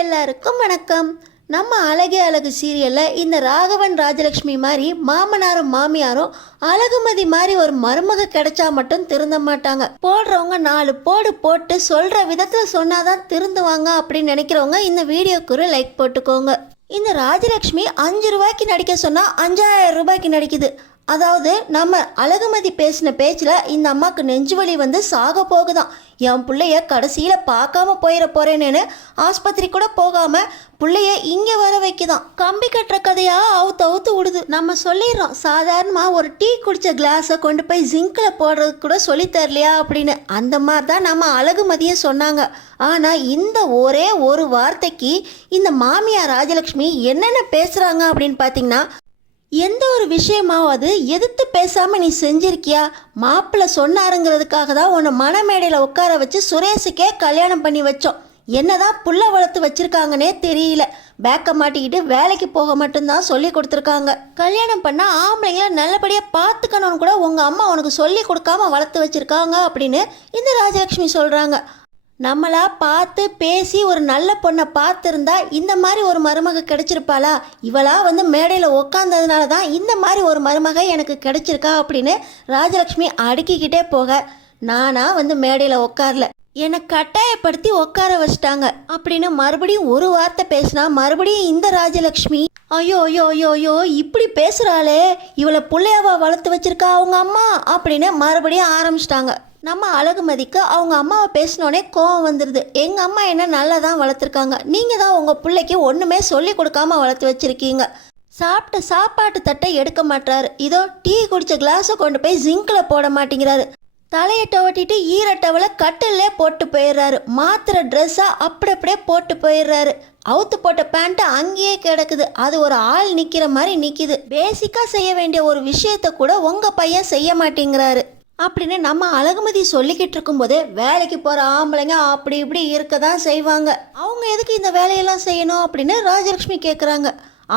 எல்லாருக்கும் வணக்கம். நம்ம அழகே அழகு சீரியலில் இந்த ராகவன் ராஜலக்ஷ்மி மாதிரி மாமனாரும் மாமியாரும் அழகுமதி மாதிரி ஒரு மருமக கிடைச்சா மட்டும் திருந்த மாட்டாங்க. போடுறவங்க 4 போடு போட்டு சொல்கிற விதத்தில் சொன்னாதான் திருந்துவாங்க அப்படின்னு நினைக்கிறவங்க இந்த வீடியோக்கு ஒரு லைக் போட்டுக்கோங்க. இந்த ராஜலக்ஷ்மி 5 ரூபாய்க்கு நடிக்க சொன்னால் 5000 ரூபாய்க்கு நடிக்குது. அதாவது நம்ம அழகுமதி பேசின பேச்சில் இந்த அம்மாவுக்கு நெஞ்சு வலி வந்து சாக போகுதான். என் பிள்ளைய கடைசியில் பார்க்காம போயிட போகிறேன்னு ஆஸ்பத்திரி கூட போகாமல் பிள்ளைய இங்கே வர வைக்குதான். கம்பி கட்டுற கதையாக அவுத்து விடுது. நம்ம சொல்லிடுறோம் சாதாரணமாக ஒரு டீ குடித்த கிளாஸை கொண்டு போய் ஜிங்கில் போடுறதுக்கு கூட சொல்லித்தரலையா அப்படின்னு. அந்த மாதிரி தான் நம்ம அழகுமதியை சொன்னாங்க. ஆனால் இந்த ஒரே ஒரு வார்த்தைக்கு இந்த மாமியார் ராஜலக்ஷ்மி என்னென்ன பேசுகிறாங்க அப்படின்னு பார்த்தீங்கன்னா, எந்த ஒரு விஷயமாவது எதிர்த்து பேசாமல் நீ செஞ்சிருக்கியா? மாப்பிள்ளை சொன்னாருங்கிறதுக்காக தான் உன்னை மணமேடையில் உட்கார வச்சு சுரேஷுக்கே கல்யாணம் பண்ணி வச்சோம். என்னதான் புள்ள வளர்த்து வச்சிருக்காங்கன்னே தெரியல. பேக்கை மாட்டிக்கிட்டு வேலைக்கு போக மட்டும்தான் சொல்லி கொடுத்துருக்காங்க. கல்யாணம் பண்ணால் ஆம்பளைங்களை நல்லபடியாக பார்த்துக்கணும்னு கூட உங்கள் அம்மா உனக்கு சொல்லி கொடுக்காம வளர்த்து வச்சுருக்காங்க அப்படின்னு இந்த ராஜலக்ஷ்மி சொல்கிறாங்க. நம்மளா பார்த்து பேசி ஒரு நல்ல பொண்ணை பார்த்துருந்தா இந்த மாதிரி ஒரு மருமக கிடைச்சிருப்பாளா? இவளா வந்து மேடையில் உக்காந்ததுனால தான் இந்த மாதிரி ஒரு மருமக எனக்கு கிடைச்சிருக்கா அப்படின்னு ராஜலக்ஷ்மி அடுக்கிக்கிட்டே போக, நானா வந்து மேடையில் உட்காரல, என்னை கட்டாயப்படுத்தி உட்கார வச்சிட்டாங்க அப்படின்னு மறுபடியும் ஒரு வார்த்தை பேசினா மறுபடியும் இந்த ராஜலக்ஷ்மி ஐயோ ஐயோ ஐயோ ஐயோ இப்படி பேசுகிறாளே, இவளை பிள்ளையவா வளர்த்து வச்சிருக்கா அவங்க அம்மா அப்படின்னு மறுபடியும் ஆரம்பிச்சிட்டாங்க. நம்ம அழகுமதிக்கு அவங்க அம்மாவை பேசினோடனே கோவம் வந்துடுது. எங்கள் அம்மா என்ன நல்லா தான் வளர்த்துருக்காங்க, நீங்கள் தான் உங்கள் பிள்ளைக்கு ஒன்றுமே சொல்லி கொடுக்காம வளர்த்து வச்சுருக்கீங்க. சாப்பிட்ட சாப்பாட்டு தட்டை எடுக்க மாட்டாரு, இதோ டீ குடித்த கிளாஸை கொண்டு போய் ஜிங்கில் போட மாட்டேங்கிறாரு. தலையட்டை ஓட்டிட்டு ஈரட்டவளை கட்டிலே போட்டு போயிடுறாரு. மாத்திர ட்ரெஸ்ஸாக அப்படியே போட்டு போயிடுறாரு. அவுத்து போட்ட பேண்ட்டு அங்கேயே கிடக்குது. அது ஒரு ஆள் நிற்கிற மாதிரி நிற்கிது. பேசிக்காக செய்ய வேண்டிய ஒரு விஷயத்த கூட உங்கள் பையன் செய்ய மாட்டேங்கிறாரு அப்படின்னு நம்ம அழகுமதி சொல்லிக்கிட்டு இருக்கும்போதே, வேலைக்கு போகிற ஆம்பளைங்க அப்படி இப்படி இருக்க தான் செய்வாங்க. அவங்க எதுக்கு இந்த வேலையெல்லாம் செய்யணும் அப்படின்னு ராஜலக்ஷ்மி கேட்குறாங்க.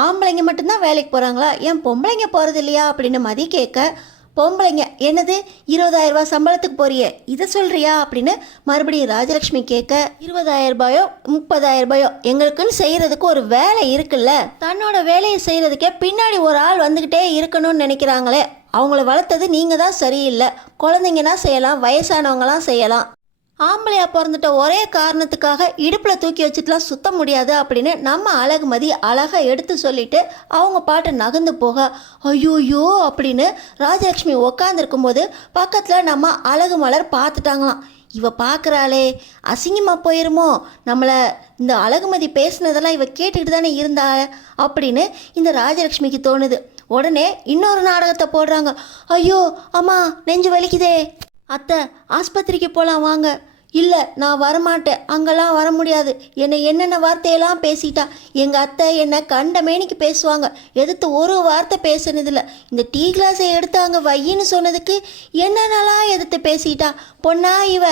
ஆம்பளைங்க மட்டும்தான் வேலைக்கு போகிறாங்களா, ஏன் பொம்பளைங்க போகிறது இல்லையா அப்படின்னு மதி கேட்க, பொம்பளைங்க என்னது 20,000 ரூபாய் சம்பளத்துக்கு போறிய இதை சொல்கிறியா அப்படின்னு மறுபடியும் ராஜலக்ஷ்மி கேட்க, 20,000 ரூபாயோ 30,000 ரூபாயோ எங்களுக்குன்னு செய்கிறதுக்கு ஒரு வேலை இருக்குல்ல, தன்னோட வேலையை செய்கிறதுக்கே பின்னாடி ஒரு ஆள் வந்துக்கிட்டே இருக்கணும்னு நினைக்கிறாங்களே, அவங்கள வளர்த்தது நீங்கள் தான் சரியில்லை. குழந்தைங்கன்னா செய்யலாம், வயசானவங்களாம் செய்யலாம். ஆம்பளையா பிறந்துட்ட ஒரே காரணத்துக்காக இடுப்பில் தூக்கி வச்சுட்டுலாம் சுத்த முடியாது அப்படின்னு நம்ம அழகுமதி அழகாக எடுத்து சொல்லிட்டு அவங்க பாட்டு நகர்ந்து போக, ஐயோயோ அப்படின்னு ராஜலக்ஷ்மி உக்காந்துருக்கும்போது பக்கத்தில் நம்ம அழகு மலர் பார்த்துட்டாங்களாம். இவ பார்க்குறாளே, அசிங்கமாக போயிருமோ, நம்மளை இந்த அழகுமதி பேசுனதெல்லாம் இவ கேட்டுக்கிட்டு தானே இருந்தா அப்படின்னு இந்த ராஜலக்ஷ்மிக்கு தோணுது. உடனே இன்னொரு நாடகத்தை போடுறாங்க. ஐயோ அம்மா நெஞ்சு வலிக்குதே, அத்தை ஆஸ்பத்திரிக்கு போகலாம் வாங்க. இல்லை நான் வரமாட்டேன், அங்கெல்லாம் வர முடியாது, என்னை என்னென்ன வார்த்தையெல்லாம் பேசிட்டா. எங்கள் அத்தை என்னை கண்ட மேனிக்கு பேசுவாங்க, எதிர்த்து ஒரு வார்த்தை பேசுனதில்லை. இந்த டீ கிளாஸை எடுத்து அங்கே வையின்னு சொன்னதுக்கு என்னென்னலாம் எதிர்த்து பேசிட்டா பொண்ணா இவ.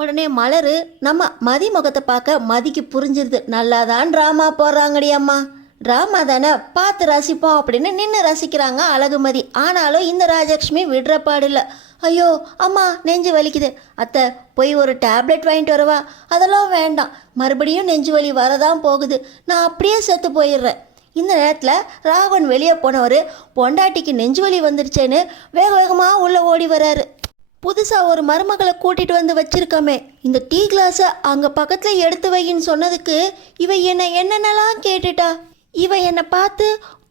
உடனே மலரு நம்ம மதி முகத்தை பார்க்க மதிக்கு புரிஞ்சிருது. நல்லா தான் ட்ராமா போடுறாங்கடி அம்மா, ட்ராமா தானே பார்த்து ரசிப்போம் அப்படின்னு நின்று ரசிக்கிறாங்க அழகுமதி. ஆனாலும் இந்த ராஜலக்ஷ்மி விடுற பாடில்லை. ஐயோ அம்மா நெஞ்சு வலிக்குது, அத்தை போய் ஒரு டேப்லெட் வாங்கிட்டு வரவா? அதெல்லாம் வேண்டாம், மறுபடியும் நெஞ்சு வலி வரதான் போகுது, நான் அப்படியே செத்து போயிடுறேன். இந்த நேரத்தில் ராவன் வெளியே போனவர் பொண்டாட்டிக்கு நெஞ்சு வலி வந்துருச்சேன்னு வேக வேகமாக உள்ளே ஓடி வராரு. புதுசாக ஒரு மருமகளை கூட்டிகிட்டு வந்து வச்சிருக்கோமே, இந்த டீ கிளாஸை அங்கே பக்கத்தில் எடுத்து வையின்னு சொன்னதுக்கு இவ என்னென்னலாம் கேட்டுட்டா. இவ என்னை பார்த்து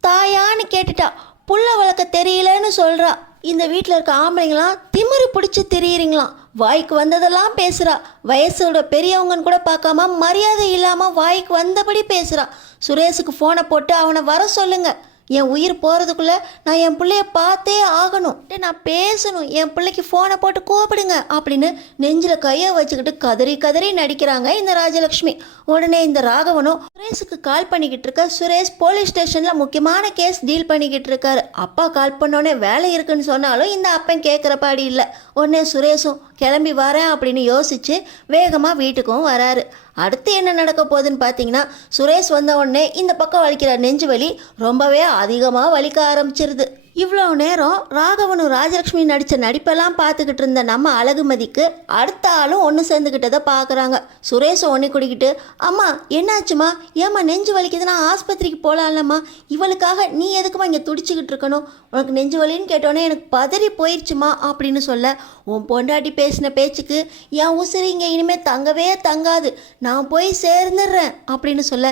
தாயான்னு கேட்டுட்டா. புள்ள வளர்க்க தெரியலன்னு சொல்கிறா. இந்த வீட்டில் இருக்க ஆம்பளைங்களாம் திமிரு பிடிச்சி தெரியுறீங்களாம். வாய்க்கு வந்ததெல்லாம் பேசுகிறா. வயசோட பெரியவங்கன்னு கூட பார்க்காம மரியாதை இல்லாமல் வாய்க்கு வந்தபடி பேசுகிறா. சுரேஷுக்கு ஃபோனை போட்டு அவனை வர சொல்லுங்க. என் உயிர் போகிறதுக்குள்ளே நான் என் பிள்ளைய பார்த்தே ஆகணும், நான் பேசணும், என் பிள்ளைக்கு ஃபோனை போட்டு கூப்பிடுங்க அப்படின்னு நெஞ்சில் கையை வச்சுக்கிட்டு கதறி கதறி நடிக்கிறாங்க இந்த ராஜலக்ஷ்மி. உடனே இந்த ராகவனும் சுரேஷுக்கு கால் பண்ணிக்கிட்டு இருக்க. சுரேஷ் போலீஸ் ஸ்டேஷனில் முக்கியமான கேஸ் டீல் பண்ணிக்கிட்டு இருக்காரு. அப்பா கால் பண்ணோடனே வேலை இருக்குன்னு சொன்னாலும் இந்த அப்பன் கேட்குற பாடி இல்லை. உடனே சுரேஷும் கிளம்பி வரேன் அப்படின்னு யோசிச்சு வேகமாக வீட்டுக்கும் வராரு. அடுத்து என்ன நடக்க போகுதுன்னு பார்த்தீங்கன்னா, சுரேஷ் வந்த உடனே இந்த பக்கம் வலிக்கிற நெஞ்சு வலி ரொம்பவே அதிகமாக வலிக்க ஆரம்பிச்சிருது. இவ்வளோ நேரம் ராகவனும் ராஜலக்ஷ்மி நடித்த நடிப்பெல்லாம் பார்த்துக்கிட்டு இருந்த நம்ம அழகுமதிக்கு அடுத்த ஆளும் ஒன்று சேர்ந்துக்கிட்டதை பார்க்குறாங்க. சுரேஷை ஒன்று குடிக்கிட்டு, அம்மா என்னாச்சுமா, ஏம்மா நெஞ்சு வலிக்குதுன்னா ஆஸ்பத்திரிக்கு போகலாம்லம்மா, இவளுக்காக நீ எதுக்குமா இங்கே துடிச்சிக்கிட்டு இருக்கணும், உனக்கு நெஞ்சு வலின்னு கேட்டோன்னே எனக்கு பதறி போயிடுச்சுமா அப்படின்னு சொல்ல, உன் பொண்டாட்டி பேசின பேச்சுக்கு என் உசிறு இங்கே இனிமேல் தங்கவே தங்காது, நான் போய் சேர்ந்துடுறேன் அப்படின்னு சொல்ல,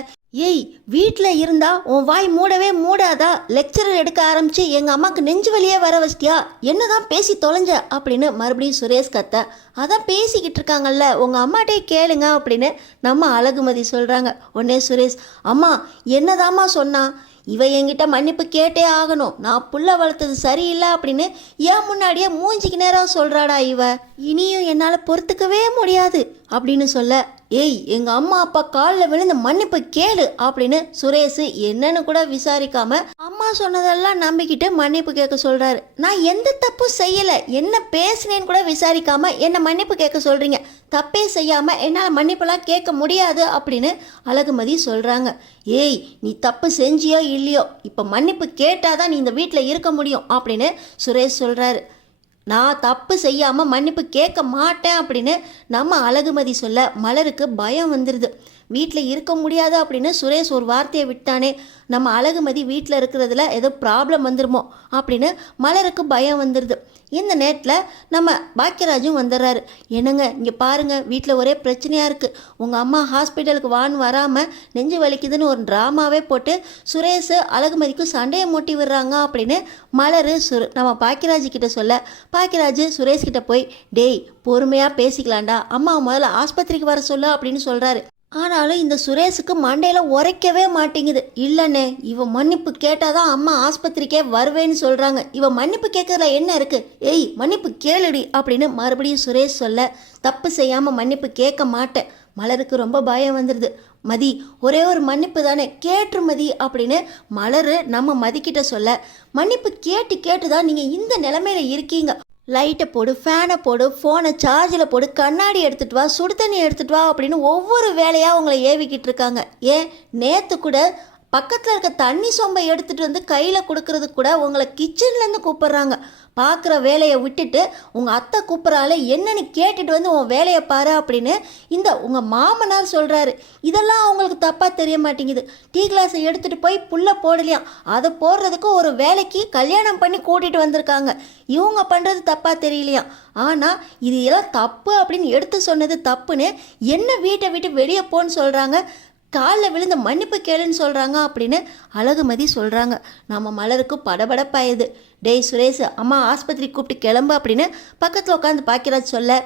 ஏய் வீட்டில் இருந்தா உன் வாய் மூடவே மூடாதா, லெக்சரர் எடுக்க ஆரம்பிச்சு எங்கள் அம்மாவுக்கு நெஞ்சு வலியே வர வச்சிட்டியா, என்னதான் பேசி தொலைஞ்ச அப்படின்னு மறுபடியும் சுரேஷ் கத்த, அதான் பேசிக்கிட்டு இருக்காங்கல்ல உங்கள் அம்மாட்டே கேளுங்க அப்படின்னு நம்ம அழகுமதி சொல்கிறாங்க. உடனே சுரேஷ், அம்மா என்னதாம்மா சொன்னா, இவ என்கிட்ட மன்னிப்பு கேட்டே ஆகணும், நான் புள்ள வளர்த்தது சரியில்லை அப்படின்னு ஏன் முன்னாடியே மூஞ்சிக்கு நேரம் சொல்கிறாடா இவ, இனியும் என்னால் பொறுத்துக்கவே முடியாது அப்படின்னு சொல்ல, ஏய் எங்கள் அம்மா அப்பா காலில் விழுந்து மன்னிப்பு கேளு அப்படின்னு சுரேஷ் என்னன்னு கூட விசாரிக்காம அம்மா சொன்னதெல்லாம் நம்பிக்கிட்டு மன்னிப்பு கேட்க சொல்கிறாரு. நான் எந்த தப்பும் செய்யலை, என்ன பேசுனேன்னு கூட விசாரிக்காம என்ன மன்னிப்பு கேட்க சொல்கிறீங்க, தப்பே செய்யாமல் என்னால் மன்னிப்பெல்லாம் கேட்க முடியாது அப்படின்னு அழகுமதி சொல்கிறாங்க. ஏய் நீ தப்பு செஞ்சியோ இல்லையோ, இப்போ மன்னிப்பு கேட்டாதான் நீ இந்த வீட்டில் இருக்க முடியும் அப்படின்னு சுரேஷ் சொல்கிறாரு. நான் தப்பு செய்யாமல் மன்னிப்பு கேட்க மாட்டேன் அப்படின்னு நம்ம அழகுமதி சொல்ல மலருக்கு பயம் வந்துடுது. வீட்டில் இருக்க முடியாது அப்படின்னு சுரேஷ் ஒரு வார்த்தையை விட்டானே, நம்ம அழகுமதி வீட்டில் இருக்கிறதுல ஏதோ ப்ராப்ளம் வந்துருமோ அப்படின்னு மலருக்கு பயம் வந்துடுது. இந்த நேரத்தில் நம்ம பாக்கியராஜும் வந்துடுறாரு. என்னங்க இங்கே பாருங்கள், வீட்டில் ஒரே பிரச்சனையாக இருக்குது, உங்கள் அம்மா ஹாஸ்பிட்டலுக்கு வான்னு வராமல் நெஞ்சு வலிக்குதுன்னு ஒரு ட்ராமாவே போட்டு சுரேஷ் அழகுமதிக்கும் சண்டையை மூட்டி விடுறாங்க அப்படின்னு மலர் நம்ம பாக்கியராஜு கிட்ட சொல்ல, பாக்கியராஜு சுரேஷ் கிட்ட போய், டேய் பொறுமையாக பேசிக்கலாம்டா, அம்மா முதல்ல ஆஸ்பத்திரிக்கு வர சொல்லு அப்படின்னு சொல்கிறாரு. ஆனாலும் இந்த சுரேஷுக்கு மண்டையில் உரைக்கவே மாட்டேங்குது. இல்லைண்ணே, இவன் மன்னிப்பு கேட்டாதான் அம்மா ஆஸ்பத்திரிக்கே வருவேன்னு சொல்கிறாங்க, இவன் மன்னிப்பு கேட்கறதுல என்ன இருக்குது, ஏய் மன்னிப்பு கேளுடி அப்படின்னு மறுபடியும் சுரேஷ் சொல்ல, தப்பு செய்யாமல் மன்னிப்பு கேட்க மாட்டேன். மலருக்கு ரொம்ப பயம் வந்துடுது. மதி ஒரே ஒரு மன்னிப்பு தானே, கேட்டு மதி அப்படின்னு மலர் நம்ம மதிக்கிட்ட சொல்ல, மன்னிப்பு கேட்டு கேட்டு தான் நீங்கள் இந்த நிலைமையில இருக்கீங்க, லைட்டை போடு, ஃபேனை போடு, ஃபோனை சார்ஜில் போடு, கண்ணாடி எடுத்துகிட்டு வா, சுடு தண்ணி எடுத்துகிட்டு வா அப்படின்னு ஒவ்வொரு வேலையாக உங்களை ஏவிக்கிட்டு இருக்காங்க. ஏன் நேற்று கூட பக்கத்தில் இருக்க தண்ணி சொம்பை எடுத்துகிட்டு வந்து கையில் கொடுக்கறதுக்கு கூட உங்களை கிச்சன்லேருந்து கூப்பிட்றாங்க. பார்க்குற வேலையை விட்டுட்டு உங்கள் அத்தை கூப்பிட்றால என்னன்னு கேட்டுட்டு வந்து உன் வேலையை பாரு அப்படின்னு இந்த உங்கள் மாமனார் சொல்கிறாரு. இதெல்லாம் அவங்களுக்கு தப்பாக தெரிய மாட்டேங்குது. டீ கிளாஸை எடுத்துகிட்டு போய் புல்லை போடலையாம், அதை போடுறதுக்கு ஒரு வேலைக்கு கல்யாணம் பண்ணி கூட்டிகிட்டு வந்திருக்காங்க. இவங்க பண்ணுறது தப்பாக தெரியலையாம். ஆனால் இது எல்லாம் தப்பு அப்படின்னு எடுத்து சொன்னது தப்புன்னு என்ன வீட்டை விட்டு வெளியே போன்னு சொல்கிறாங்க, காலில் விழுந்த மன்னிப்பு கேளுன்னு சொல்கிறாங்க அப்படின்னு அழகுமதி சொல்கிறாங்க. நம்ம மலருக்கு படபடப்பாயுது. டேய் சுரேஷ், அம்மா ஆஸ்பத்திரி கூப்பிட்டு கிளம்பு அப்படின்னு பக்கத்தில் உட்காந்து பாக்கியராஜ் சொல்ல,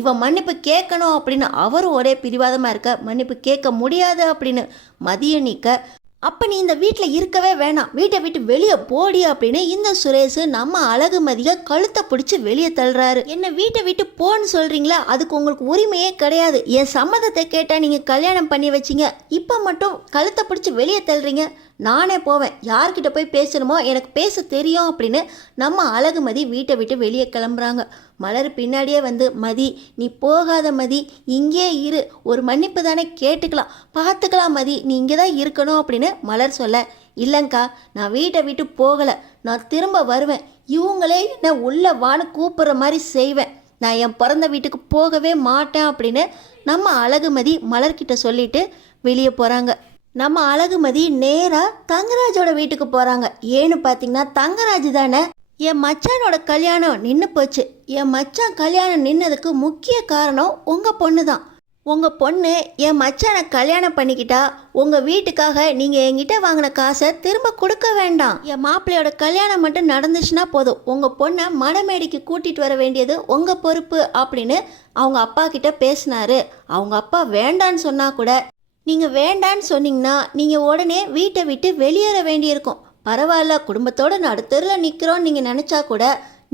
இவன் மன்னிப்பு கேட்கணும் அப்படின்னு அவரும் ஒரே பிடிவாதமாக இருக்க, மன்னிப்பு கேட்க முடியாது அப்படின்னு மதிய நீக்க, அப்போ நீ இந்த வீட்டில் இருக்கவே வேணாம், வீட்டை விட்டு வெளியே போடி அப்படின்னு இந்த சுரேஷ் நம்ம அழகுமதியை கழுத்தை பிடிச்சி வெளியே தள்ளுறாரு. என்ன வீட்டை விட்டு போன்னு சொல்கிறீங்களா, அதுக்கு உங்களுக்கு உரிமையே கிடையாது, என் சம்மதத்தை கேட்டால் நீங்கள் கல்யாணம் பண்ணி வச்சிங்க, இப்போ மட்டும் கழுத்தை பிடிச்சி வெளியே தள்ளுறீங்க, நானே போவேன், யார்கிட்ட போய் பேசணுமோ எனக்கு பேச தெரியும் அப்படின்னு நம்ம அழகுமதி வீட்டை விட்டு வெளியே கிளம்புறாங்க. மலர் பின்னாடியே வந்து, மதி நீ போகாத மதி, இங்கே இரு, ஒரு மன்னிப்பு தானே கேட்டுக்கலாம், பார்த்துக்கலாம் மதி, நீ இங்கே தான் இருக்கணும் அப்படின்னு மலர் சொல்ல, இல்லைங்க்கா நான் வீட்டை விட்டு போகலை, நான் திரும்ப வருவேன், இவங்களே என்ன உள்ள வான்னு கூப்பிட்ற மாதிரி செய்வேன், நான் என் பிறந்த வீட்டுக்கு போகவே மாட்டேன் அப்படின்னு நம்ம அழகுமதி மலர்கிட்ட சொல்லிட்டு வெளியே போகிறாங்க. நம்ம அழகுமதி நேராக தங்கராஜோட வீட்டுக்கு போகிறாங்க. ஏன்னு பார்த்தீங்கன்னா தங்கராஜ் தானே என் மச்சானோட கல்யாணம் நின்று போச்சு, என் மச்சான் கல்யாணம் நின்னதுக்கு முக்கிய காரணம் உங்கள் பொண்ணு தான். உங்கள் பொண்ணு என் மச்சானை கல்யாணம் பண்ணிக்கிட்டா உங்கள் வீட்டுக்காக நீங்கள் என்கிட்ட வாங்கின காசை திரும்ப கொடுக்க வேண்டாம், என் மாப்பிள்ளையோட கல்யாணம் மட்டும் நடந்துச்சுன்னா போதும், உங்கள் பொண்ணை மணமேடைக்கு கூட்டிகிட்டு வர வேண்டியது உங்கள் பொறுப்பு அப்படின்னு அவங்க அப்பா கிட்ட பேசினாரு. அவங்க அப்பா வேண்டான்னு சொன்னால் கூட நீங்கள் வேண்டான்னு சொன்னீங்கன்னா நீங்கள் உடனே வீட்டை விட்டு வெளியேற வேண்டியிருக்கும். பரவாயில்ல, குடும்பத்தோடு நடுத்தரில் நிற்கிறோன்னு நீங்கள் நினச்சா கூட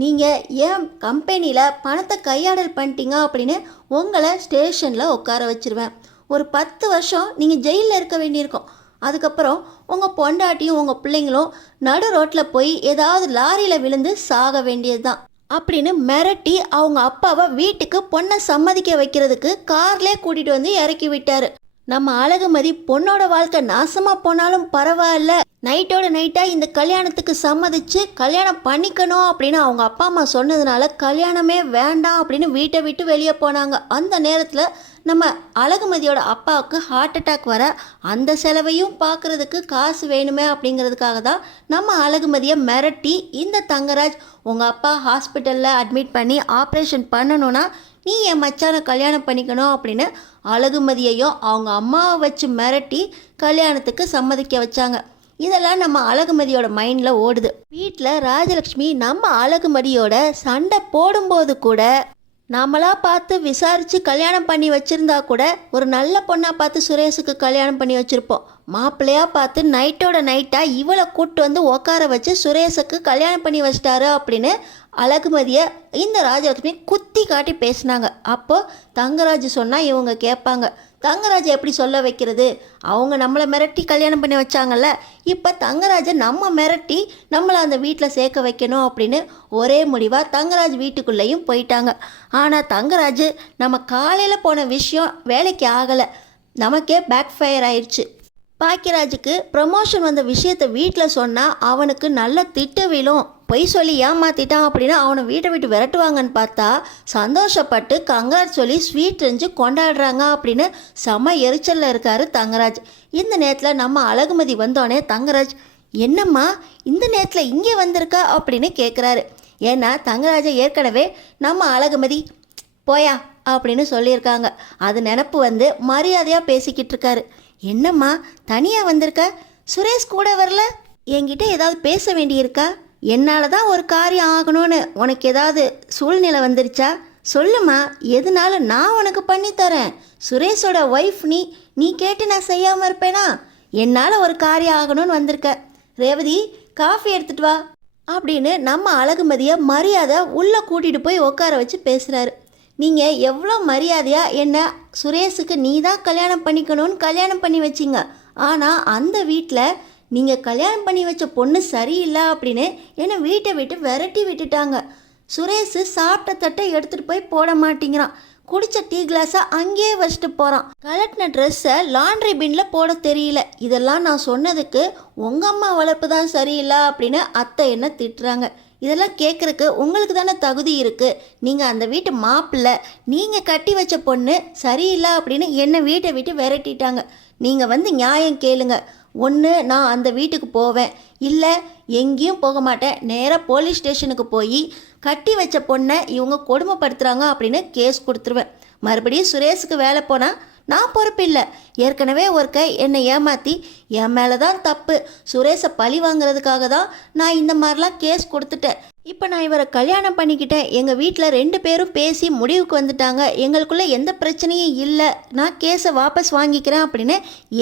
நீங்கள் ஏன் கம்பெனியில் பணத்தை கையாடல் பண்ணிட்டீங்க அப்படின்னு உங்களை ஸ்டேஷனில் உட்கார வச்சுருவேன். ஒரு 10 வருஷம் நீங்கள் ஜெயிலில் இருக்க வேண்டியிருக்கும். அதுக்கப்புறம் உங்கள் பொண்டாட்டியும் உங்கள் பிள்ளைங்களும் நடு ரோட்டில் போய் ஏதாவது லாரியில் விழுந்து சாக வேண்டியது தான் அப்படின்னு மிரட்டி அவங்க அப்பாவை வீட்டுக்கு பொண்ணை சம்மதிக்க வைக்கிறதுக்கு கார்லேயே கூட்டிகிட்டு வந்து இறக்கி விட்டார். நம்ம அழகுமதி பொண்ணோட வாழ்க்கை நாசமாக போனாலும் பரவாயில்ல, நைட்டோட நைட்டாக இந்த கல்யாணத்துக்கு சம்மதிச்சு கல்யாணம் பண்ணிக்கணும் அப்படின்னு அவங்க அப்பா அம்மா சொன்னதுனால கல்யாணமே வேண்டாம் அப்படின்னு வீட்டை விட்டு வெளியே போனாங்க. அந்த நேரத்தில் நம்ம அழகுமதியோட அப்பாவுக்கு ஹார்ட் அட்டாக் வர அந்த செலவையும் பார்க்குறதுக்கு காசு வேணுமே அப்படிங்கிறதுக்காக தான் நம்ம அழகுமதியை மிரட்டி இந்த தங்கராஜ் உங்கள் அப்பா ஹாஸ்பிட்டலில் அட்மிட் பண்ணி ஆப்ரேஷன் பண்ணணுன்னா நீ என் மச்சானை கல்யாணம் பண்ணிக்கணும் அப்படின்னு அழகுமதியையும் அவங்க அம்மாவை வச்சு மிரட்டி கல்யாணத்துக்கு சம்மதிக்க வச்சாங்க. இதெல்லாம் நம்ம அழகுமதியோட மைண்டில் ஓடுது. வீட்டில் ராஜலக்ஷ்மி நம்ம அழகுமதியோட சண்டை போடும்போது கூட நாமளா பார்த்து விசாரித்து கல்யாணம் பண்ணி வச்சுருந்தா கூட ஒரு நல்ல பொண்ணாக பார்த்து சுரேஷுக்கு கல்யாணம் பண்ணி வச்சுருப்போம். மாப்பிள்ளையாக பார்த்து நைட்டோட நைட்டாக இவளை கூப்பிட்டு வந்து உட்கார வச்சு சுரேஷுக்கு கல்யாணம் பண்ணி வச்சிட்டாரு அப்படின்னு அழகுமதியை இந்த ராஜலட்சுமி குத்தி காட்டி பேசினாங்க. அப்போது தங்கராஜ் சொன்னால் இவங்க கேட்பாங்க, தங்கராஜை எப்படி சொல்ல வைக்கிறது, அவங்க நம்மளை மிரட்டி கல்யாணம் பண்ணி வச்சாங்கல்ல, இப்போ தங்கராஜை நம்ம மிரட்டி நம்மளை அந்த வீட்டில் சேர்க்க வைக்கணும் அப்படின்னு ஒரே முடிவாக தங்கராஜ் வீட்டுக்குள்ளேயும் போயிட்டாங்க. ஆனால் தங்கராஜ் நம்ம காலையில் போன விஷயம் வேலைக்கு ஆகலை, நமக்கே பேக் ஃபயர் ஆயிடுச்சு. பாக்கியராஜுக்கு ப்ரமோஷன் வந்த விஷயத்தை வீட்டில் சொன்னால் அவனுக்கு நல்ல திட்டு விழும். பொய் சொல்லி ஏமாற்றிட்டான் அப்படின்னு அவனை வீட்டை விட்டு விரட்டுவாங்கன்னு பார்த்தா சந்தோஷப்பட்டு கங்கார் சொல்லி ஸ்வீட் செஞ்சு கொண்டாடுறாங்க அப்படின்னு செம எரிச்சலில் இருக்கார் தங்கராஜ். இந்த நேரத்தில் நம்ம அழகுமதி வந்தோடனே தங்கராஜ், என்னம்மா இந்த நேரத்தில் இங்கே வந்திருக்கா அப்படின்னு கேட்குறாரு. ஏன்னா தங்கராஜை ஏற்கனவே நம்ம அழகுமதி போயா அப்படின்னு சொல்லியிருக்காங்க. அது நினப்பு வந்து மரியாதையாக பேசிக்கிட்டு இருக்காரு. என்னம்மா தனியாக வந்திருக்க, சுரேஷ் கூட வரல, என்கிட்ட ஏதாவது பேச வேண்டியிருக்கா, என்னால் தான் ஒரு காரியம் ஆகணும்னு உனக்கு ஏதாவது சூழ்நிலை வந்துருச்சா, சொல்லுமா, எதுனாலும் நான் உனக்கு பண்ணித்தரேன். சுரேஷோட ஒய்ஃப் நீ கேட்டு நான் செய்யாமல் இருப்பேனா, என்னால் ஒரு காரியம் ஆகணும்னு வந்திருக்க. ரேவதி காஃபி எடுத்துகிட்டு வா அப்படின்னு நம்ம அழகுமதியை மரியாதை உள்ளே கூட்டிகிட்டு போய் உட்கார வச்சு பேசுகிறாரு. நீங்கள் எவ்வளோ மரியாதையாக என்ன சுரேஷுக்கு நீ தான் கல்யாணம் பண்ணிக்கணும்னு கல்யாணம் பண்ணி வச்சிங்க, ஆனால் அந்த வீட்டில் நீங்கள் கல்யாணம் பண்ணி வச்ச பொண்ணு சரியில்லை அப்படின்னு என்னை வீட்டை விட்டு விரட்டி விட்டுட்டாங்க. சுரேஷ் சாப்பிட்ட தட்டை எடுத்துகிட்டு போய் போட மாட்டேங்கிறான், குடித்த டீ கிளாஸை அங்கேயே வச்சுட்டு போகிறான், கலட்டின ட்ரெஸ்ஸை லாண்ட்ரி பின்னில் போட தெரியல. இதெல்லாம் நான் சொன்னதுக்கு உங்கள் அம்மா வளர்ப்பு தான் சரியில்லை அப்படின்னு அத்தை என்ன திட்டுறாங்க. இதெல்லாம் கேட்குறக்கு உங்களுக்கு தானே தகுதி இருக்குது, நீங்கள் அந்த வீட்டு மாப்பிள்ளை, நீங்கள் கட்டி வச்ச பொண்ணு சரியில்லை அப்படின்னு என்னை வீட்டை விட்டு விரட்டிட்டாங்க. நீங்கள் வந்து நியாயம் கேளுங்க, ஒன்று நான் அந்த வீட்டுக்கு போவேன், இல்லை எங்கேயும் போக மாட்டேன், நேராக போலீஸ் ஸ்டேஷனுக்கு போய் கட்டி வச்ச பொண்ணை இவங்க கொடுமைப்படுத்துகிறாங்க அப்படின்னு கேஸ் கொடுத்துருவேன். மறுபடியும் சுரேஷுக்கு வேலை போனால் நான் பொறுப்பில்லை. ஏற்கனவே ஒருக்க என்னை ஏமாற்றி என் மேலே தான் தப்பு, சுரேஷை பழி வாங்குறதுக்காக தான் நான் இந்த மாதிரிலாம் கேஸ் கொடுத்துட்டேன். இப்போ நான் இவரை கல்யாணம் பண்ணிக்கிட்டேன், எங்கள் வீட்டில் 2 பேரும் பேசி முடிவுக்கு வந்துட்டாங்க, எங்களுக்குள்ளே எந்த பிரச்சனையும் இல்லை, நான் கேஸை வாபஸ் வாங்கிக்கிறேன் அப்படின்னு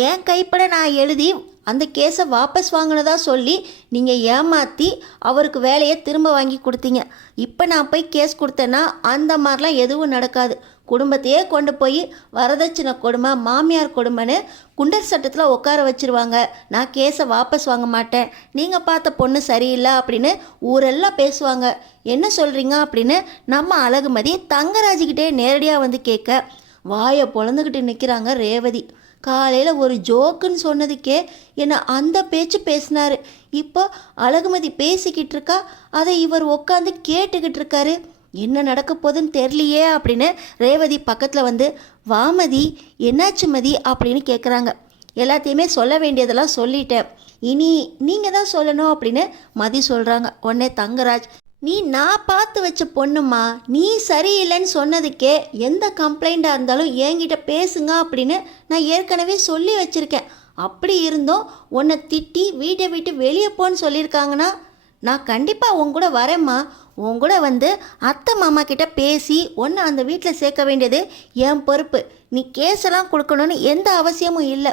என் கைப்பட நான் எழுதி அந்த கேஸை வாபஸ் வாங்கினதா சொல்லி நீங்கள் ஏமாற்றி அவருக்கு வேலையை திரும்ப வாங்கி கொடுத்தீங்க. இப்போ நான் போய் கேஸ் கொடுத்தேன்னா அந்த மாதிரிலாம் எதுவும் நடக்காது. குடும்பத்தையே கொண்டு போய் வரதட்சணை கொடுமை, மாமியார் கொடுமைன்னு குண்டர் சட்டத்தில் உட்கார வச்சுருவாங்க. நான் கேஸை வாபஸ் வாங்க மாட்டேன், நீங்கள் பார்த்த பொண்ணு சரியில்லை அப்படின்னு ஊரெல்லாம் பேசுவாங்க. என்ன சொல்கிறீங்க அப்படின்னு நம்ம அழகுமதி தங்கராஜுக்கிட்டே நேரடியாக வந்து கேட்க வாயை பொழந்துக்கிட்டு நிற்கிறாங்க ரேவதி. காலையில் ஒரு ஜோக்குன்னு சொன்னதுக்கே என்னை அந்த பேச்சு பேசினார். இப்போ அழகுமதி பேசிக்கிட்டு இருக்கா, அதை இவர் உட்காந்து கேட்டுக்கிட்டு இருக்காரு. என்ன நடக்க போகுதுன்னு தெரியலையே அப்படின்னு ரேவதி பக்கத்தில் வந்து வாமதி என்னாச்சு மதி அப்படின்னு கேட்குறாங்க. எல்லாத்தையுமே சொல்ல வேண்டியதெல்லாம் சொல்லிட்டேன், இனி நீங்கள் தான் சொல்லணும் அப்படின்னு மதி சொல்கிறாங்க. உடனே தங்கராஜ், நீ நான் பார்த்து வச்ச பொண்ணுமா, நீ சரியில்லைன்னு சொன்னதுக்கே எந்த கம்ப்ளைண்ட்டாக இருந்தாலும் என்கிட்ட பேசுங்க அப்படின்னு நான் ஏற்கனவே சொல்லி வச்சுருக்கேன். அப்படி இருந்தும் உன்னை திட்டி வீட்டை விட்டு வெளியே போன்னு சொல்லியிருக்காங்கன்னா நான் கண்டிப்பாக உன் கூட வரேம்மா. உன் கூட வந்து அத்தை மாமா கிட்ட பேசி ஒன்று அந்த வீட்டில் சேர்க்க வேண்டியது என் பொறுப்பு. நீ கேஸெல்லாம் கொடுக்கணும்னு எந்த அவசியமும் இல்லை.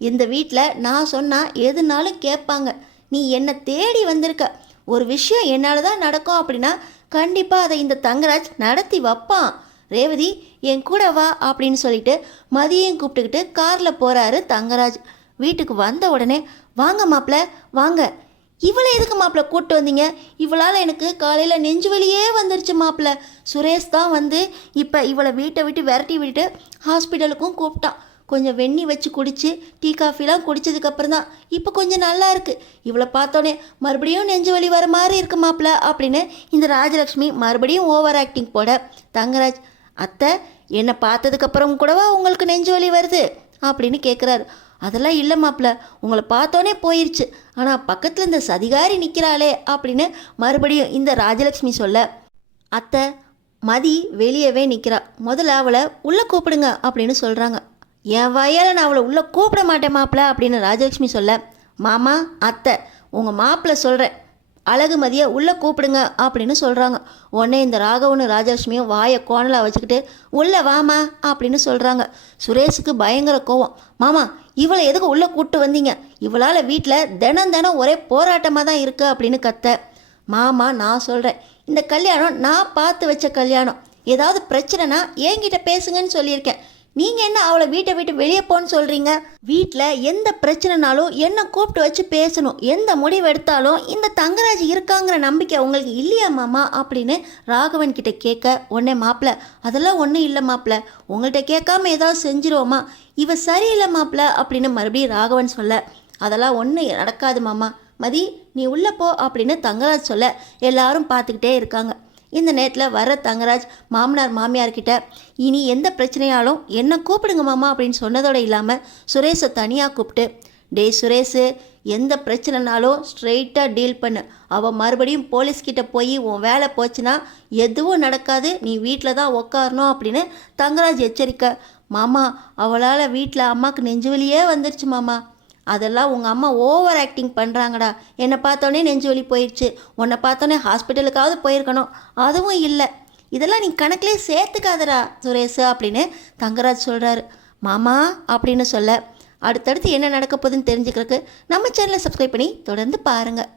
இந்த வீட்டில் நான் சொன்னால் எதுனாலும் கேட்பாங்க. நீ என்னை தேடி வந்திருக்க, ஒரு விஷயம் என்னால் தான் நடக்கும் அப்படின்னா கண்டிப்பாக அதை இந்த தங்கராஜ் நடத்தி வைப்பான். ரேவதி என் கூட வா அப்படின்னு சொல்லிட்டு மதியம் கூப்பிட்டுக்கிட்டு காரில் போகிறாரு தங்கராஜ். வீட்டுக்கு வந்த உடனே வாங்க மாப்பிள்ள வாங்க, இவளை எதுக்கு மாப்பிள்ள கூப்பிட்டு வந்தீங்க, இவளால் எனக்கு காலையில் நெஞ்சு வலியே வந்துருச்சு மாப்பிள்ள. சுரேஷ் தான் வந்து இப்போ இவளை வீட்டை விட்டு விரட்டி விட்டுட்டு ஹாஸ்பிட்டலுக்கும் கூப்பிட்டான். கொஞ்சம் வெந்நி வச்சு குடிச்சு டீ காஃபிலாம் குடிச்சதுக்கப்புறம் தான் இப்போ கொஞ்சம் நல்லா இருக்கு. இவளை பார்த்தோன்னே மறுபடியும் நெஞ்சு வலி வர மாதிரி இருக்கு மாப்பிள்ள அப்படின்னு இந்த ராஜலக்ஷ்மி மறுபடியும் ஓவர் ஆக்டிங் போட தங்கராஜ், அத்தை என்னை பார்த்ததுக்கப்புறம் கூடவா உங்களுக்கு நெஞ்சு வலி வருது அப்படின்னு கேட்குறாரு. அதெல்லாம் இல்லை மாப்பிள்ள, உங்களை பார்த்தோன்னே போயிடுச்சு. ஆனால் பக்கத்தில் இந்த சதிகாரி நிற்கிறாளே அப்படின்னு மறுபடியும் இந்த ராஜலக்ஷ்மி சொல்ல, அத்தை மதி வெளியவே நிற்கிறா, முதல்ல அவளை உள்ளே கூப்பிடுங்க அப்படின்னு சொல்கிறாங்க. என் வயலை நான் அவளை உள்ளே கூப்பிட மாட்டேன் மாப்பிள்ள அப்படின்னு ராஜலக்ஷ்மி சொல்ல, மாமா அத்தை உங்கள் மாப்பிள்ளை சொல்கிறேன், அழகுமதியை உள்ளே கூப்பிடுங்க அப்படின்னு சொல்கிறாங்க. உடனே இந்த ராகவனும் ராஜலட்சுமியும் வாயை கோணலாக வச்சுக்கிட்டு உள்ளே வாமா அப்படின்னு சொல்கிறாங்க. சுரேஷுக்கு பயங்கர கோவம். மாமா இவளை எதுக்கு உள்ளே கூப்பிட்டு வந்தீங்க, இவளால் வீட்டில் தினம் தினம் ஒரே போராட்டமாக தான் இருக்குது அப்படின்னு கத்த. மாமா நான் சொல்கிறேன், இந்த கல்யாணம் நான் பார்த்து வச்ச கல்யாணம், ஏதாவது பிரச்சனைனா என்கிட்ட பேசுங்கன்னு சொல்லியிருக்கேன். நீங்கள் என்ன அவளை வீட்டை விட்டு வெளியே போன்னு சொல்கிறீங்க? வீட்டில் எந்த பிரச்சனைனாலும் என்னை கூப்பிட்டு வச்சு பேசணும், எந்த முடிவு எடுத்தாலும் இந்த தங்கராஜ் இருக்காங்கிற நம்பிக்கை உங்களுக்கு இல்லையா மாமா அப்படின்னு ராகவன் கிட்ட கேட்க, உடனே மாப்பிள்ள அதெல்லாம் ஒன்றும் இல்லை மாப்பிள்ள, உங்கள்கிட்ட கேட்காம ஏதாவது செஞ்சிருவோமா, இவ சரியில்லை மாப்பிள்ள அப்படின்னு மறுபடியும் ராகவன் சொல்ல, அதெல்லாம் ஒன்றும் நடக்காது மாமா, மதி நீ உள்ளே போ அப்படின்னு தங்கராஜ் சொல்ல எல்லாரும் பார்த்துக்கிட்டே இருக்காங்க. இந்த நேரத்தில் வர தங்கராஜ் மாமனார் மாமியார்கிட்ட, இனி எந்த பிரச்சனையாலும் என்னை கூப்பிடுங்க மாமா அப்படின்னு சொன்னதோடு இல்லாமல் சுரேஷை தனியாக கூப்பிட்டு, டேய் சுரேஷு எந்த பிரச்சனைனாலும் ஸ்ட்ரெயிட்டாக டீல் பண்ணு, அவள் மறுபடியும் போலீஸ்கிட்ட போய் உன் வேலை போச்சுன்னா எதுவும் நடக்காது, நீ வீட்டில் தான் உக்காரணும் அப்படின்னு தங்கராஜ் எச்சரிக்கை. மாமா அவளால் வீட்டில் அம்மாவுக்கு நெஞ்சு வலியே வந்துருச்சு மாமா, அதெல்லாம் உங்கள் அம்மா ஓவர் ஆக்டிங் பண்ணுறாங்கடா, என்னை பார்த்தோன்னே நெஞ்சு வலி போயிடுச்சு, உன்னை பார்த்தோன்னே ஹாஸ்பிட்டலுக்காவது போயிருக்கணும், அதுவும் இல்லை, இதெல்லாம் நீ கணக்கிலே சேர்த்துக்காதடா சுரேஷ் அப்படின்னு தங்கராஜ் சொல்கிறாரு. மாமா அப்படின்னு சொல்ல, அடுத்தடுத்து என்ன நடக்க போகுதுன்னு தெரிஞ்சுக்கிறதுக்கு நம்ம சேனலை சப்ஸ்கிரைப் பண்ணி தொடர்ந்து பாருங்கள்.